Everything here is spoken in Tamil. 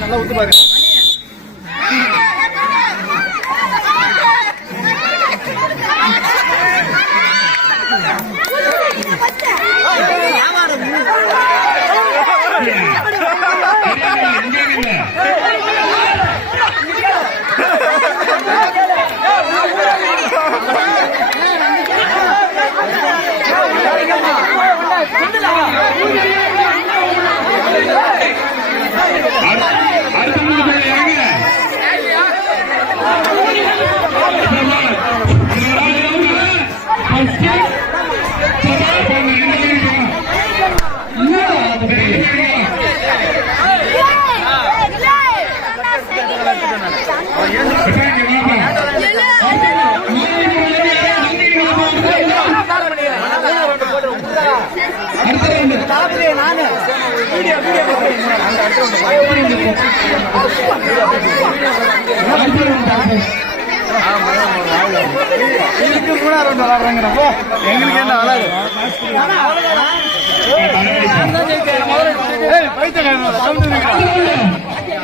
நல்லா ஊத்து பாருங்க. இதுக்கு மூணா ரவுண்ட் விளாடுறாங்கிறப்போ எங்களுக்கு என்ன வராது ஏய், பைத்தியக்காரன், சவுண்ட் இருக்கிறான்.